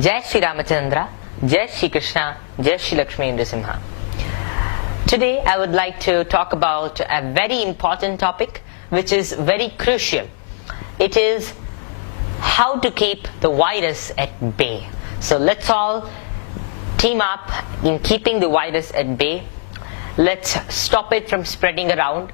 Jai Shri Ramachandra, Jai Shri Krishna, Jai Shri Lakshmi Nrsimha. Today I would like to talk about a very important topic which is very crucial. It is how to keep the virus at bay. So let's all team up in keeping the virus at bay. Let's stop it from spreading around,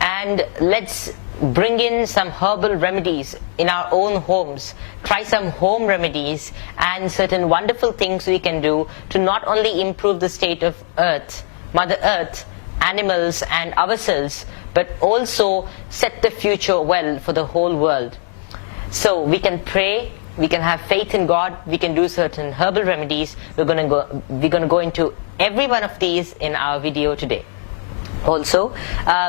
and let's bring in some herbal remedies in our own homes. Try some home remedies and certain wonderful things we can do to not only improve the state of Earth, Mother Earth, animals and ourselves, but also set the future well for the whole world. So we can pray, we can have faith in God, we can do certain herbal remedies. We're going to go into every one of these in our video today. Also,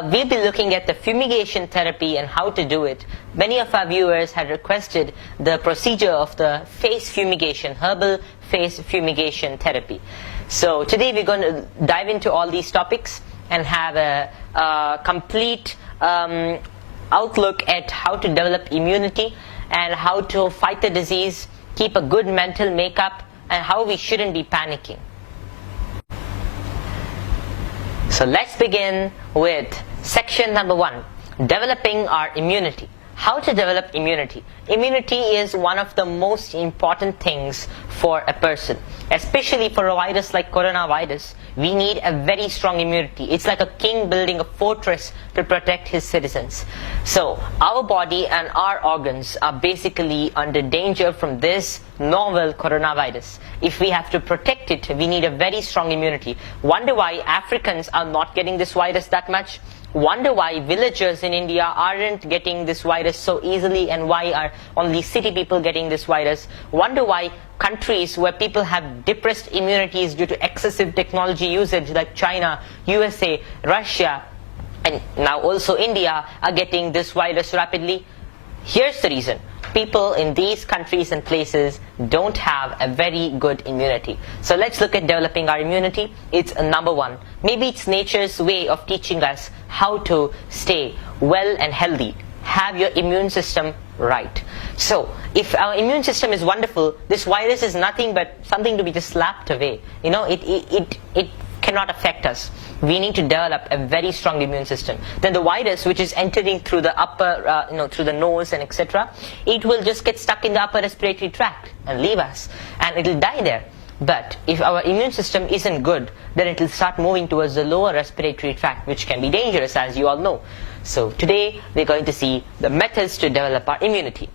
we'll be looking at the fumigation therapy and how to do it. Many of our viewers had requested the procedure of the face fumigation, herbal face fumigation therapy. So today we're going to dive into all these topics and have a complete outlook at how to develop immunity and how to fight the disease, keep a good mental makeup, and how we shouldn't be panicking. So let's begin with section number 1, developing our immunity. How to develop immunity. Immunity is one of the most important things for a person, especially for a virus like coronavirus. We need a very strong immunity. It's like a king building a fortress to protect his citizens. So our body and our organs are basically under danger from this novel coronavirus. If we have to protect it, we need a very strong immunity. Wonder why Africans are not getting this virus that much? Wonder why villagers in India aren't getting this virus so easily, and why are only city people getting this virus? Wonder why countries where people have depressed immunities due to excessive technology usage like China, USA, Russia, and now also India are getting this virus rapidly? Here's the reason. People in these countries and places don't have a very good immunity. So let's look at developing our immunity. It's number 1. Maybe it's nature's way of teaching us how to stay well and healthy. Have your immune system right. So if our immune system is wonderful, this virus is nothing but something to be just slapped away. You know, it cannot affect us. We need to develop a very strong immune system. Then the virus, which is entering through the upper, through the nose and etc., it will just get stuck in the upper respiratory tract and leave us, and it will die there. But if our immune system isn't good, then it will start moving towards the lower respiratory tract, which can be dangerous, as you all know. So today we're going to see the methods to develop our immunity.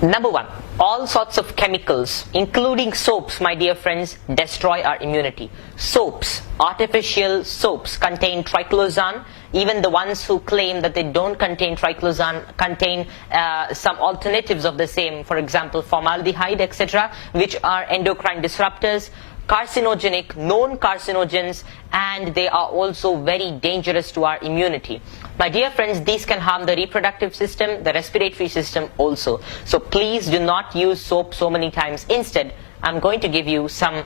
Number 1. All sorts of chemicals, including soaps, my dear friends, destroy our immunity. Soaps, artificial soaps, contain triclosan. Even the ones who claim that they don't contain triclosan contain some alternatives of the same, for example formaldehyde, etc., which are endocrine disruptors, carcinogenic, known carcinogens, and they are also very dangerous to our immunity. My dear friends, these can harm the reproductive system, the respiratory system also. So please do not use soap so many times. Instead, I'm going to give you some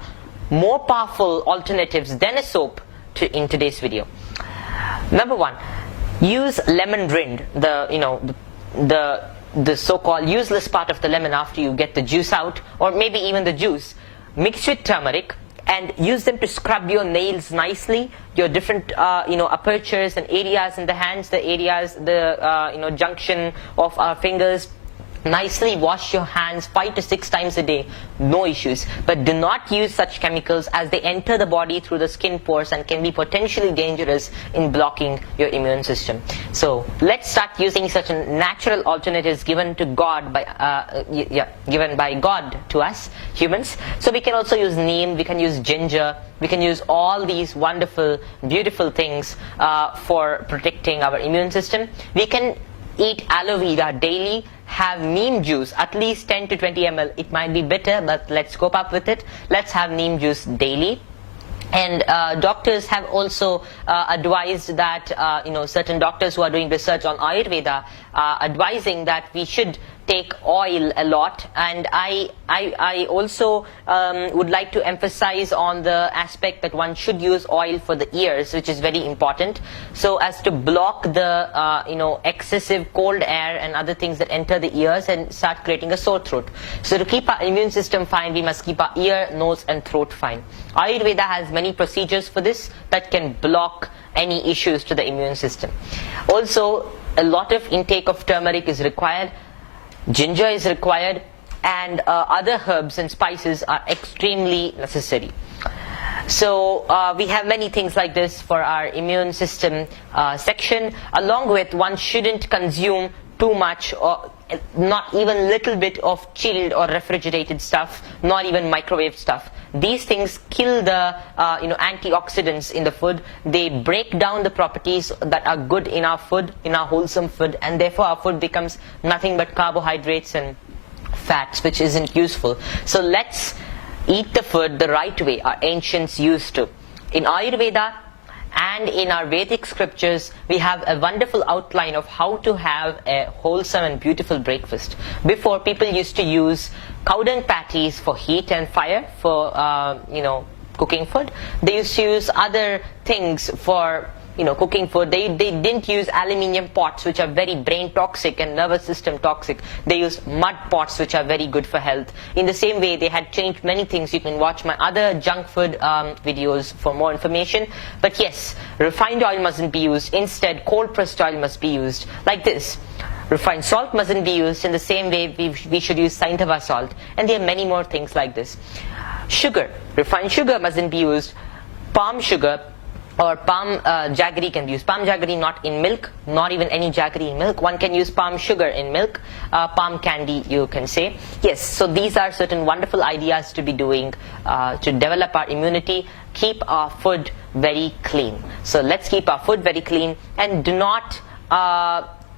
more powerful alternatives than a soap in today's video. Number 1, use lemon rind, the so-called useless part of the lemon after you get the juice out, or maybe even the juice. Mix with turmeric and use them to scrub your nails nicely, your different apertures and areas in the hands, the areas, the junction of our fingers. Nicely wash your hands 5 to 6 times a day, no issues. But do not use such chemicals, as they enter the body through the skin pores and can be potentially dangerous in blocking your immune system. So let's start using such natural alternatives given to God given by God to us humans. So we can also use neem, we can use ginger, we can use all these wonderful, beautiful things for protecting our immune system. We can eat aloe vera daily, have neem juice, at least 10 to 20 ml. It might be bitter, but let's cope up with it. Let's have neem juice daily. And doctors have also advised that, certain doctors who are doing research on Ayurveda are advising that we should take oil a lot. And I also would like to emphasize on the aspect that one should use oil for the ears, which is very important, so as to block the excessive cold air and other things that enter the ears and start creating a sore throat. So to keep our immune system fine, we must keep our ear, nose and throat fine. Ayurveda has many procedures for this that can block any issues to the immune system. Also, a lot of intake of turmeric is required. Ginger is required, and other herbs and spices are extremely necessary. So we have many things like this for our immune system section. Along with, one shouldn't consume too much or not even little bit of chilled or refrigerated stuff, not even microwave stuff. These things kill the antioxidants in the food. They break down the properties that are good in our food, in our wholesome food, and therefore our food becomes nothing but carbohydrates and fats, which isn't useful. So let's eat the food the right way our ancients used to. In Ayurveda and in our Vedic scriptures, we have a wonderful outline of how to have a wholesome and beautiful breakfast. Before, people used to use cow dung patties for heat and fire, for cooking food. They used to use other things for cooking food. They didn't use aluminium pots, which are very brain toxic and nervous system toxic. They used mud pots, which are very good for health. In the same way, they had changed many things. You can watch my other junk food videos for more information. But yes, refined oil mustn't be used. Instead, cold pressed oil must be used, like this. Refined salt mustn't be used. In the same way, we should use Saintava salt. And there are many more things like this. Sugar, refined sugar mustn't be used. Palm sugar or palm jaggery can be used. Palm jaggery not in milk, not even any jaggery in milk. One can use palm sugar in milk, palm candy you can say. Yes, so these are certain wonderful ideas to be doing to develop our immunity, keep our food very clean. So let's keep our food very clean and do not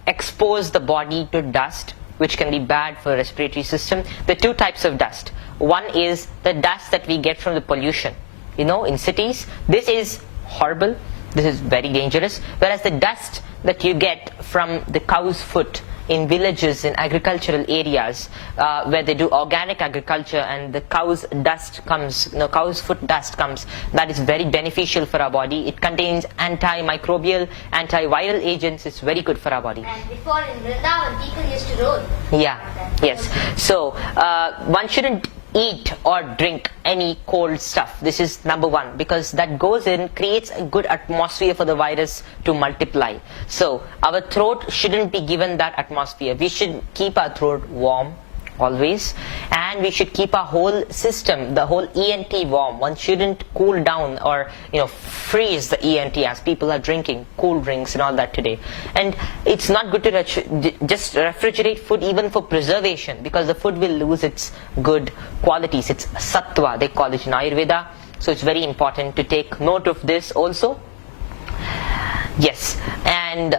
expose the body to dust, which can be bad for the respiratory system. There are two types of dust. One is the dust that we get from the pollution. In cities, this is horrible, this is very dangerous. Whereas the dust that you get from the cow's foot in villages, in agricultural areas where they do organic agriculture, and the cow's dust comes, cow's foot dust comes, that is very beneficial for our body. It contains antimicrobial, antiviral agents. It's very good for our body. And before in Vrindavan, people used to roll. Yeah, yes. So one shouldn't eat or drink any cold stuff. This is number one, because that goes in, creates a good atmosphere for the virus to multiply. So our throat shouldn't be given that atmosphere. We should keep our throat warm always, and we should keep our whole system, the whole ENT warm. One shouldn't cool down or freeze the ENT as people are drinking cool drinks and all that today. And it's not good to just refrigerate food even for preservation, because the food will lose its good qualities. It's sattva, they call it in Ayurveda. So it's very important to take note of this also. Yes, and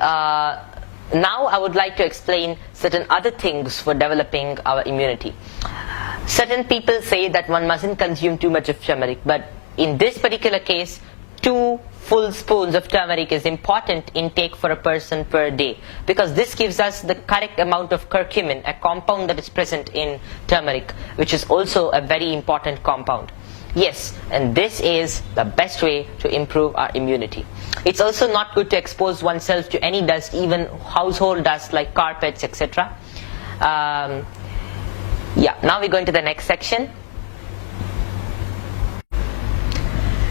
now I would like to explain certain other things for developing our immunity. Certain people say that one mustn't consume too much of turmeric, but in this particular case, 2 full spoons of turmeric is important intake for a person per day, because this gives us the correct amount of curcumin, a compound that is present in turmeric, which is also a very important compound. Yes, and this is the best way to improve our immunity. It's also not good to expose oneself to any dust, even household dust like carpets, etc. Now we go into the next section.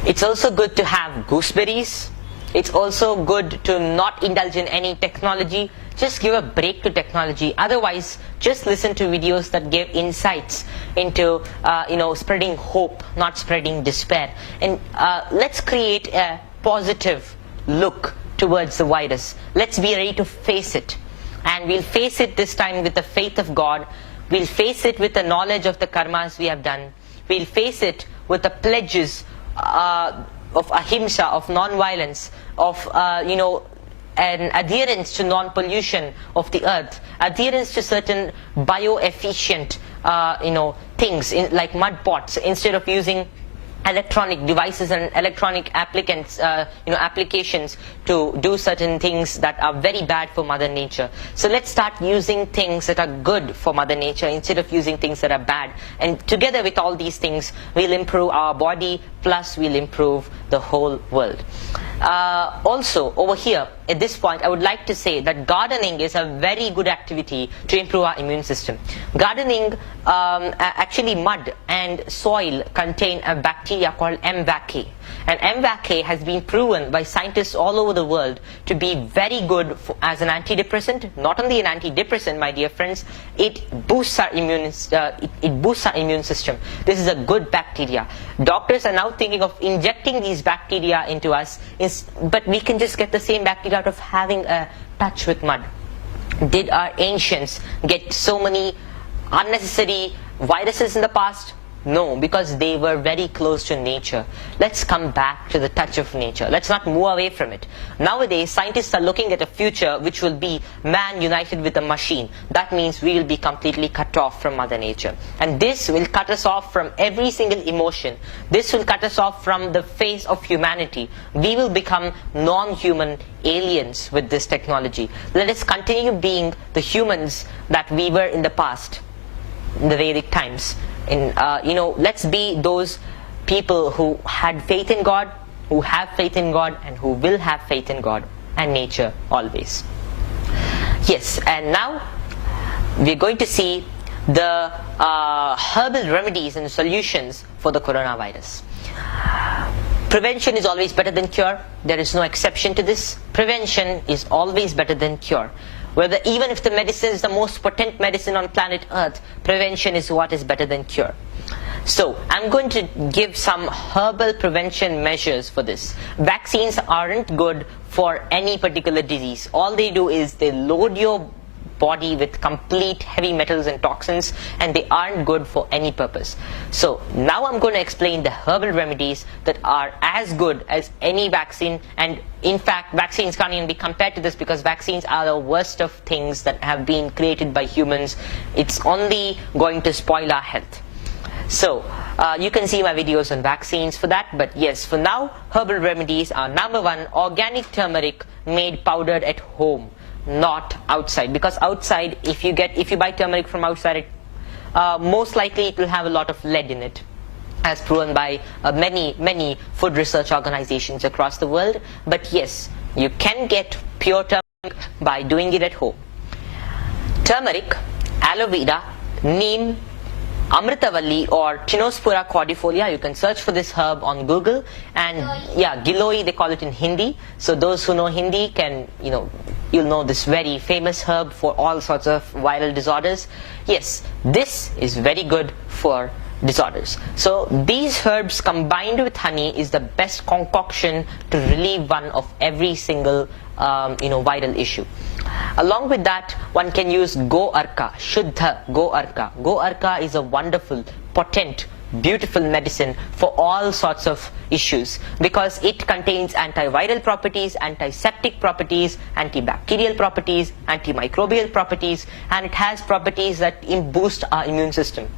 It's also good to have gooseberries. It's also good to not indulge in any technology. Just give a break to technology. Otherwise, just listen to videos that give insights into spreading hope, not spreading despair. And let's create a positive look towards the virus. Let's be ready to face it. And we'll face it this time with the faith of God. We'll face it with the knowledge of the karmas we have done. We'll face it with the pledges of ahimsa, of non-violence, of an adherence to non-pollution of the earth, adherence to certain bio-efficient things like mud pots. Instead of using electronic devices and electronic applications to do certain things that are very bad for Mother Nature. So let's start using things that are good for Mother Nature instead of using things that are bad. And together with all these things, we'll improve our body, plus we'll improve the whole world. Also, over here, at this point, I would like to say that gardening is a very good activity to improve our immune system. Gardening, actually mud and soil contain a bacteria called M. vaccae. And M. vaccae has been proven by scientists all over the world to be very good as an antidepressant. Not only an antidepressant, my dear friends, it boosts our immune system. This is a good bacteria. Doctors are now thinking of injecting these bacteria into us, but we can just get the same bacteria out of having a touch with mud. Did our ancients get so many unnecessary viruses in the past? No, because they were very close to nature. Let's come back to the touch of nature. Let's not move away from it. Nowadays, scientists are looking at a future which will be man united with a machine. That means we will be completely cut off from Mother Nature. And this will cut us off from every single emotion. This will cut us off from the face of humanity. We will become non-human aliens with this technology. Let us continue being the humans that we were in the past, in the Vedic times. Let's be those people who had faith in God, who have faith in God, and who will have faith in God and nature always. Yes, and now we're going to see the herbal remedies and solutions for the coronavirus. Prevention is always better than cure. There is no exception to this. Prevention is always better than cure. Even if the medicine is the most potent medicine on planet Earth, prevention is what is better than cure. So, I'm going to give some herbal prevention measures for this. Vaccines aren't good for any particular disease. All they do is they load your body with complete heavy metals and toxins, and they aren't good for any purpose. So now I'm going to explain the herbal remedies that are as good as any vaccine, and in fact vaccines can't even be compared to this, because vaccines are the worst of things that have been created by humans. It's only going to spoil our health. So you can see my videos on vaccines for that, but yes, for now, herbal remedies are: number one, organic turmeric made powdered at home, not outside. Because outside, if you buy turmeric from outside, most likely it will have a lot of lead in it, as proven by many food research organizations across the world. But yes, you can get pure turmeric by doing it at home. Turmeric, aloe vera, neem, Amritavalli or Chinospora cordifolia. You can search for this herb on Google. And yeah, Giloy, they call it in Hindi. So those who know Hindi can, you'll know this very famous herb for all sorts of viral disorders. Yes, this is very good for disorders. So these herbs combined with honey is the best concoction to relieve one of every single viral issue. Along with that, one can use Go Arka, Shuddha Go Arka. Go Arka is a wonderful, potent, beautiful medicine for all sorts of issues, because it contains antiviral properties, antiseptic properties, antibacterial properties, antimicrobial properties, and it has properties that boost our immune system.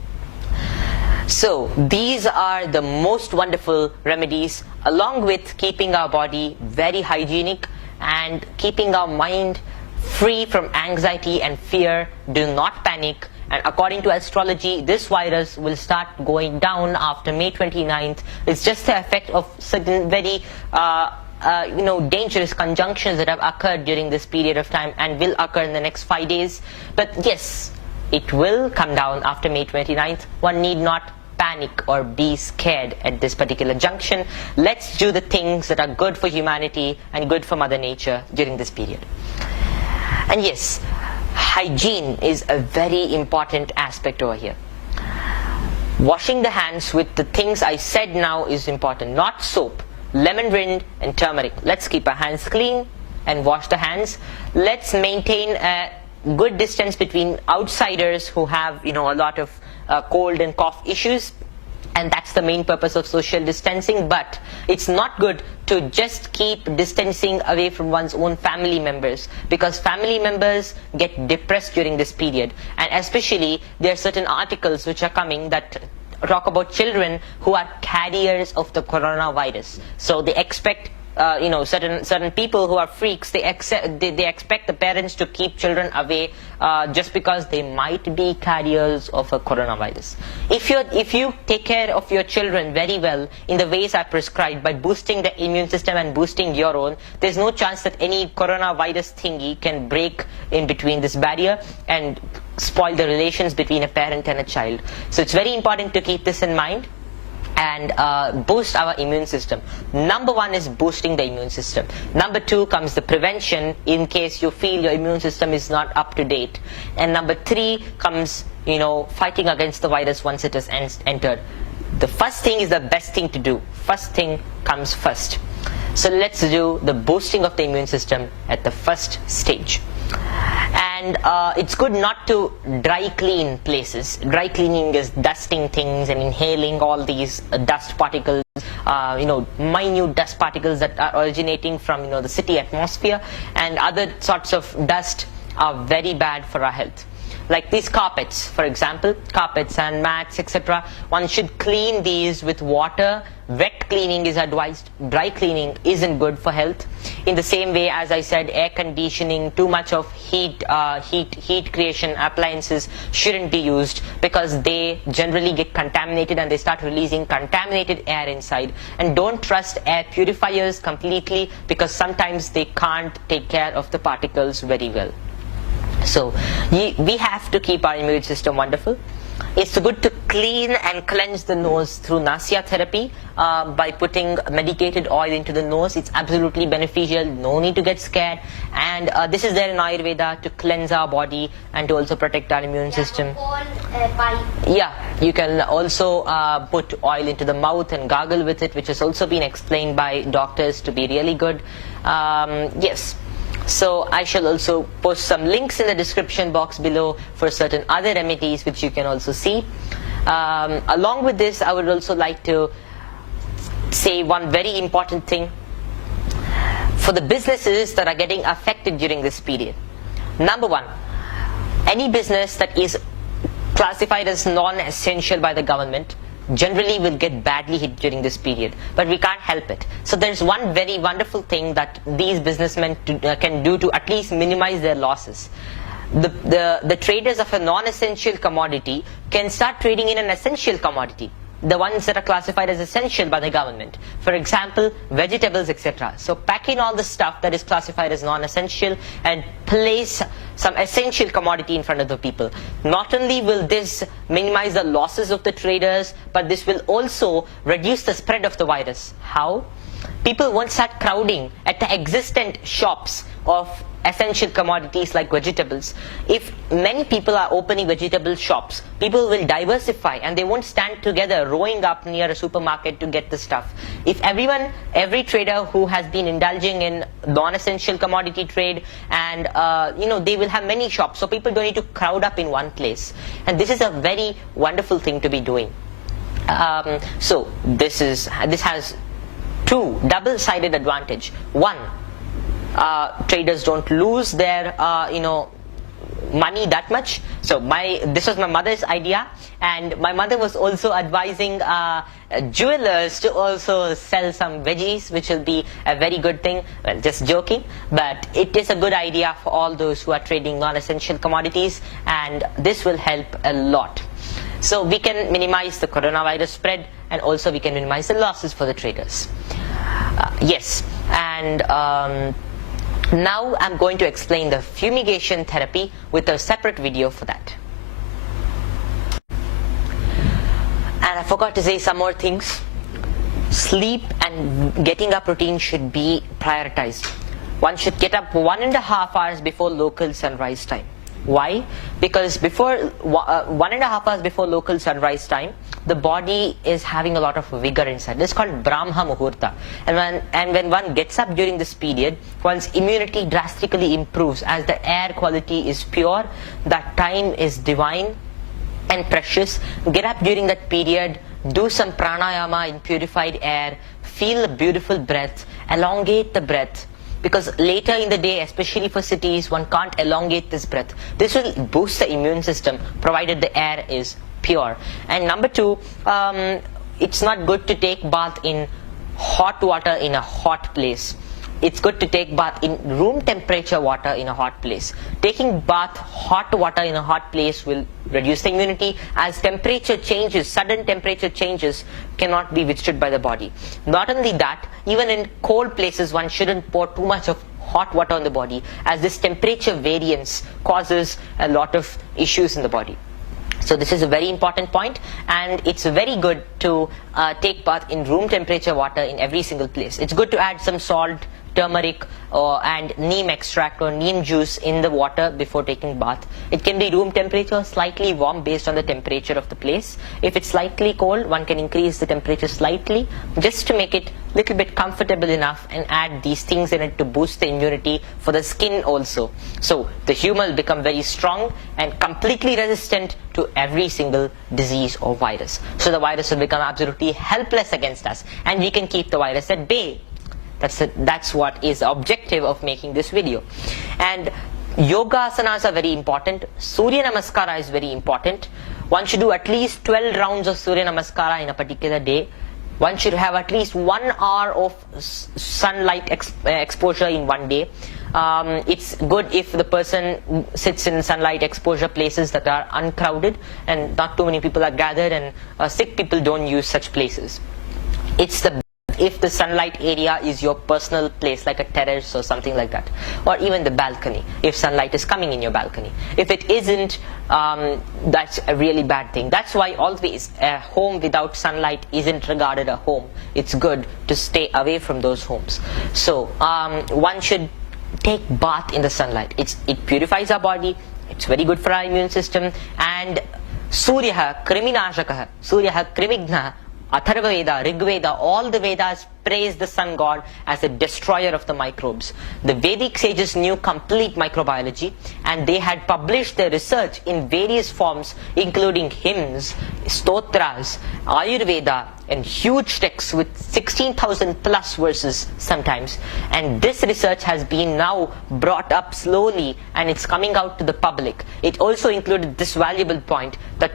So these are the most wonderful remedies, along with keeping our body very hygienic and keeping our mind free from anxiety and fear. Do not panic. And according to astrology, this virus will start going down after May 29th. It's just the effect of certain very dangerous conjunctions that have occurred during this period of time and will occur in the next 5 days. But yes, it will come down after May 29th. One need not panic or be scared at this particular junction. Let's do the things that are good for humanity and good for Mother Nature during this period. And yes, hygiene is a very important aspect over here. Washing the hands with the things I said now is important. Not soap, lemon rind and turmeric. Let's keep our hands clean and wash the hands. Let's maintain a good distance between outsiders who have a lot of cold and cough issues. And that's the main purpose of social distancing. But it's not good to just keep distancing away from one's own family members, because family members get depressed during this period. And especially, there are certain articles which are coming that talk about children who are carriers of the coronavirus. So they expect certain people who are freaks, they expect the parents to keep children away just because they might be carriers of a coronavirus. If you take care of your children very well in the ways I prescribed, by boosting the immune system and boosting your own, there's no chance that any coronavirus thingy can break in between this barrier and spoil the relations between a parent and a child. So it's very important to keep this in mind and boost our immune system. Number one is boosting the immune system. Number two comes the prevention in case you feel your immune system is not up to date. And number three comes, fighting against the virus once it has entered. The first thing is the best thing to do. First thing comes first. So let's do the boosting of the immune system at the first stage. And it's good not to dry clean places. Dry cleaning is dusting things and inhaling all these dust particles, minute dust particles that are originating from the city atmosphere, and other sorts of dust are very bad for our health. Like these carpets, for example, carpets and mats, etc. One should clean these with water. Wet cleaning is advised. Dry cleaning isn't good for health. In the same way, as I said, air conditioning, too much of heat creation appliances shouldn't be used, because they generally get contaminated and they start releasing contaminated air inside. And don't trust air purifiers completely, because sometimes they can't take care of the particles very well. So we have to keep our immune system wonderful. It's good to clean and cleanse the nose through Nasya therapy by putting medicated oil into the nose. It's absolutely beneficial. No need to get scared. And this is there in Ayurveda to cleanse our body and to also protect our immune system. Yeah, you can also put oil into the mouth and gargle with it, which has also been explained by doctors to be really good. Yes. So I shall also post some links in the description box below for certain other remedies which you can also see. Along with this, I would also like to say one very important thing for the businesses that are getting affected during this period. Number one, any business that is classified as non-essential by the government generally will get badly hit during this period, but we can't help it. So there's one very wonderful thing that these businessmen can do to at least minimize their losses. The traders of a non-essential commodity can start trading in an essential commodity, the ones that are classified as essential by the government. For example, vegetables, etc. So pack in all the stuff that is classified as non-essential and place some essential commodity in front of the people. Not only will this minimize the losses of the traders, but this will also reduce the spread of the virus. How? People won't start crowding at the existent shops of essential commodities like vegetables. If many people are opening vegetable shops, people will diversify and they won't stand together rowing up near a supermarket to get the stuff. If every trader who has been indulging in non-essential commodity trade, and they will have many shops, so people don't need to crowd up in one place. And this is a very wonderful thing to be doing. So this has two double-sided advantage. One, traders don't lose their money that much. So this was my mother's idea, and my mother was also advising jewelers to also sell some veggies, which will be a very good thing. Well, just joking, but it is a good idea for all those who are trading non-essential commodities, and this will help a lot. So we can minimize the coronavirus spread, and also we can minimize the losses for the traders. Yes, and now I'm going to explain the fumigation therapy with a separate video for that. And I forgot to say some more things. Sleep and getting up routine should be prioritized. One should get up 1.5 hours before local sunrise time. Why? Because before 1.5 hours before local sunrise time, the body is having a lot of vigor inside. This is called Brahma Muhurta. And when one gets up during this period, one's immunity drastically improves, as the air quality is pure, that time is divine and precious. Get up during that period, do some pranayama in purified air, feel the beautiful breath, elongate the breath. Because later in the day, especially for cities, one can't elongate this breath. This will boost the immune system, provided the air is pure. And number two, it's not good to take bath in hot water in a hot place. It's good to take bath in room temperature water in a hot place. Taking bath hot water in a hot place will reduce the immunity, as temperature changes, sudden temperature changes cannot be withstood by the body. Not only that, even in cold places one shouldn't pour too much of hot water on the body, as this temperature variance causes a lot of issues in the body. So this is a very important point, and it's very good to take bath in room temperature water in every single place. It's good to add some salt, turmeric and neem extract or neem juice in the water before taking bath. It can be room temperature, slightly warm based on the temperature of the place. If it's slightly cold, one can increase the temperature slightly just to make it a little bit comfortable enough, and add these things in it to boost the immunity for the skin also. So the human will become very strong and completely resistant to every single disease or virus. So the virus will become absolutely helpless against us, and we can keep the virus at bay. That's what is the objective of making this video. And yoga asanas are very important. Surya Namaskara is very important. One should do at least 12 rounds of Surya Namaskara in a particular day. One should have at least 1 hour of sunlight exposure in one day. It's good if the person sits in sunlight exposure places that are uncrowded and not too many people are gathered, and sick people don't use such places. It's the if the sunlight area is your personal place, like a terrace or something like that, or even the balcony, if sunlight is coming in your balcony. If it isn't, that's a really bad thing. That's why always a home without sunlight isn't regarded a home. It's good to stay away from those homes. So one should take bath in the sunlight. It purifies our body. It's very good for our immune system. And Suryaha Kriminashakaha, Suryaha Krimigna, Atharva Veda, Rig Veda, all the Vedas praise the sun god as a destroyer of the microbes. The Vedic sages knew complete microbiology, and they had published their research in various forms, including hymns, stotras, Ayurveda, and huge texts with 16,000 plus verses sometimes. And this research has been now brought up slowly, and it's coming out to the public. It also included this valuable point that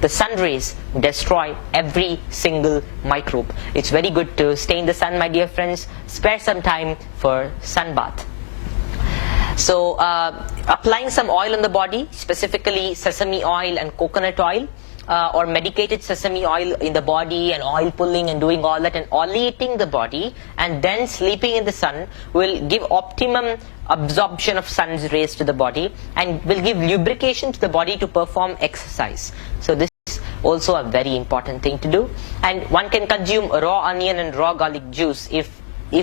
the sun rays destroy every single microbe. It's very good to stay in the sun, my dear friends. Spare some time for sun bath. So applying some oil on the body, specifically sesame oil and coconut oil, or medicated sesame oil in the body, and oil pulling and doing all that, and oleating the body and then sleeping in the sun will give optimum absorption of sun's rays to the body, and will give lubrication to the body to perform exercise. So this is also a very important thing to do. And one can consume raw onion and raw garlic juice if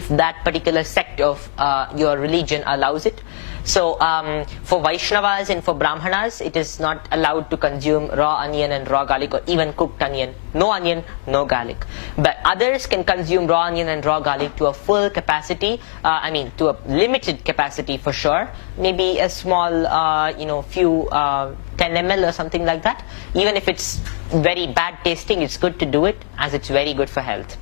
that particular sect of your religion allows it. So for Vaishnavas and for Brahmanas, it is not allowed to consume raw onion and raw garlic, or even cooked onion. No onion, no garlic. But others can consume raw onion and raw garlic to a full capacity, to a limited capacity for sure. Maybe a small, few 10 ml or something like that. Even if it's very bad tasting, it's good to do it, as it's very good for health.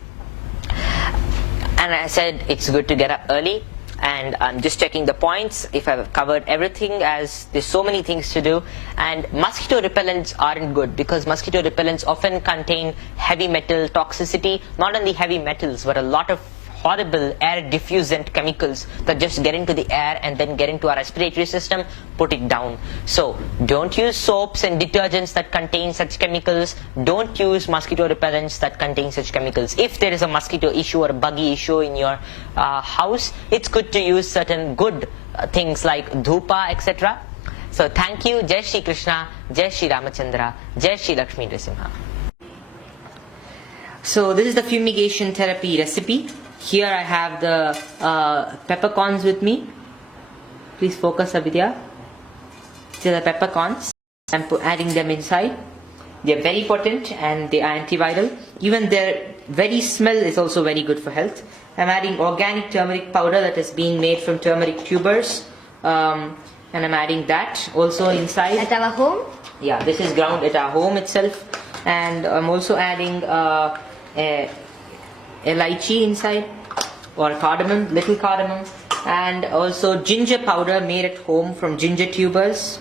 And I said it's good to get up early, and I'm just checking the points if I've covered everything, as there's so many things to do. And mosquito repellents aren't good, because mosquito repellents often contain heavy metal toxicity. Not only heavy metals, but a lot of horrible air diffusant chemicals that just get into the air and then get into our respiratory system, put it down. So don't use soaps and detergents that contain such chemicals. Don't use mosquito repellents that contain such chemicals. If there is a mosquito issue or a buggy issue in your house, it's good to use certain good things like dhupa, etc. So thank you. Jai Shri Krishna, Jai Shri Ramachandra, Jai Shri Lakshmi Nrsimha. So this is the fumigation therapy recipe. Here I have the peppercorns with me. Please focus, Abhidya. These are the peppercorns. I'm adding them inside. They're very potent and they are antiviral. Even their very smell is also very good for health. I'm adding organic turmeric powder that is being made from turmeric tubers. And I'm adding that also inside. At our home? Yeah, this is ground at our home itself. And I'm also adding elaichi inside, or cardamom, little cardamom, and also ginger powder made at home from ginger tubers,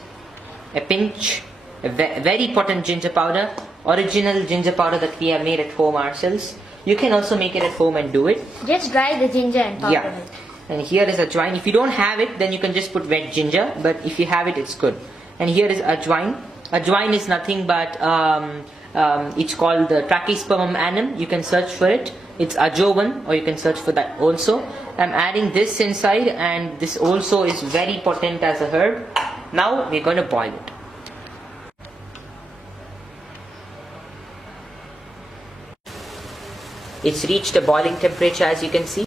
a pinch, a very potent ginger powder, original ginger powder that we have made at home ourselves. You can also make it at home and do it. Just dry the ginger and powder Yeah. it. And here is ajwain. If you don't have it, then you can just put wet ginger. But if you have it, it's good. And here is ajwain. Ajwain is nothing but it's called the Trachispermum annum. You can search for it. It's ajovan, or you can search for that also. I'm adding this inside, and this also is very potent as a herb. Now we're going to boil it. It's reached a boiling temperature, as you can see.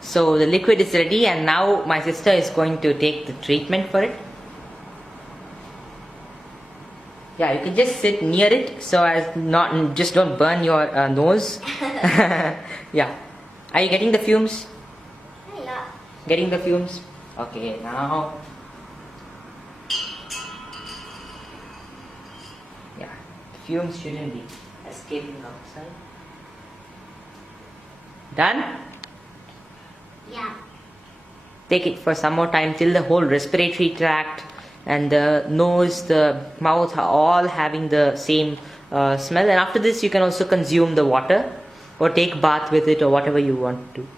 So the liquid is ready, and now my sister is going to take the treatment for it. Yeah, you can just sit near it so as just don't burn your nose. Yeah. Are you getting the fumes? Yeah. Getting the fumes? Okay, now. Yeah, fumes shouldn't be escaping outside. Done? Yeah. Take it for some more time till the whole respiratory tract and the nose, the mouth are all having the same smell. And after this, you can also consume the water or take bath with it or whatever you want to.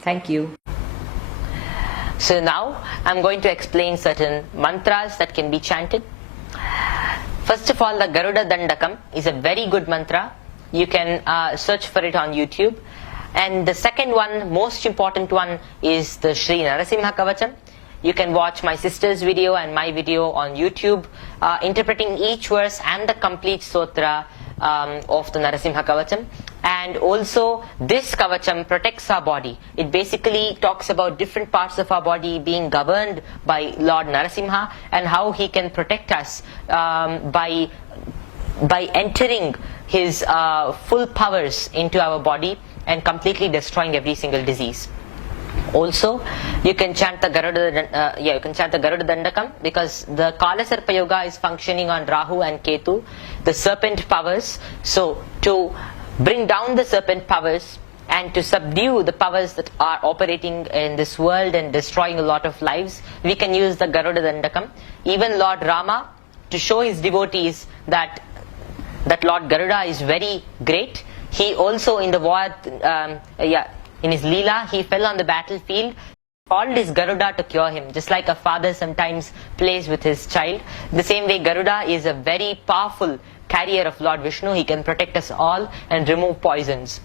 Thank you. So now I'm going to explain certain mantras that can be chanted. First of all, the Garuda Dandakam is a very good mantra. You can search for it on YouTube. And the second one, most important one, is the Sri Narasimha Kavacham. You can watch my sister's video and my video on YouTube, interpreting each verse and the complete sutra of the Narasimha Kavacham. And also, this Kavacham protects our body. It basically talks about different parts of our body being governed by Lord Narasimha and how he can protect us by entering his full powers into our body and completely destroying every single disease. Also, you can chant the Garuda Dandakam, because the Kala Sarpa Yoga is functioning on Rahu and Ketu, the serpent powers. So, to bring down the serpent powers and to subdue the powers that are operating in this world and destroying a lot of lives, we can use the Garuda Dandakam. Even Lord Rama, to show his devotees that Lord Garuda is very great, he also in the war, in his Leela, he fell on the battlefield, called his Garuda to cure him, just like a father sometimes plays with his child. The same way, Garuda is a very powerful carrier of Lord Vishnu. He can protect us all and remove poisons.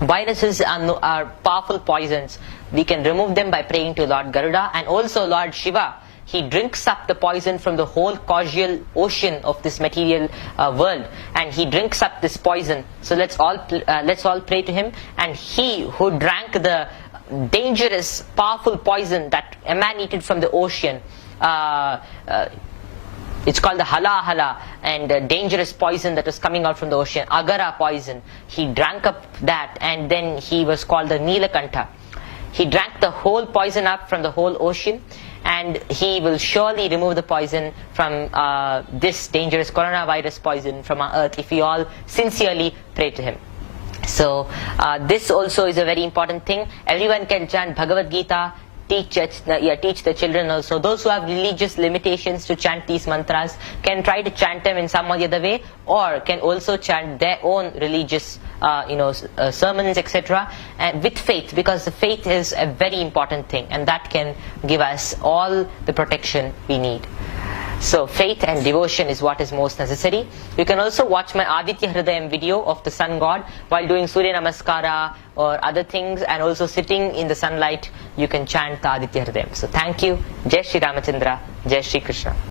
Viruses are powerful poisons. We can remove them by praying to Lord Garuda. And also Lord Shiva, he drinks up the poison from the whole causal ocean of this material world, and he drinks up this poison. So let's all pray to him. And he who drank the dangerous, powerful poison that emanated from the ocean, it's called the hala, and dangerous poison that was coming out from the ocean, agara poison. He drank up that, and then he was called the Nilakantha. He drank the whole poison up from the whole ocean, and he will surely remove the poison from this dangerous coronavirus poison from our earth if we all sincerely pray to him. So this also is a very important thing. Everyone can chant Bhagavad Gita, teach the children also. Those who have religious limitations to chant these mantras can try to chant them in some or the other way, or can also chant their own religious sermons, etc. with faith, because the faith is a very important thing, and that can give us all the protection we need. So faith and devotion is what is most necessary. You can also watch my Aditya Hridayam video of the sun god while doing Surya Namaskara or other things, and also sitting in the sunlight you can chant the Aditya Hridayam. So thank you. Jai Shri Ramachandra. Jai Shri Krishna.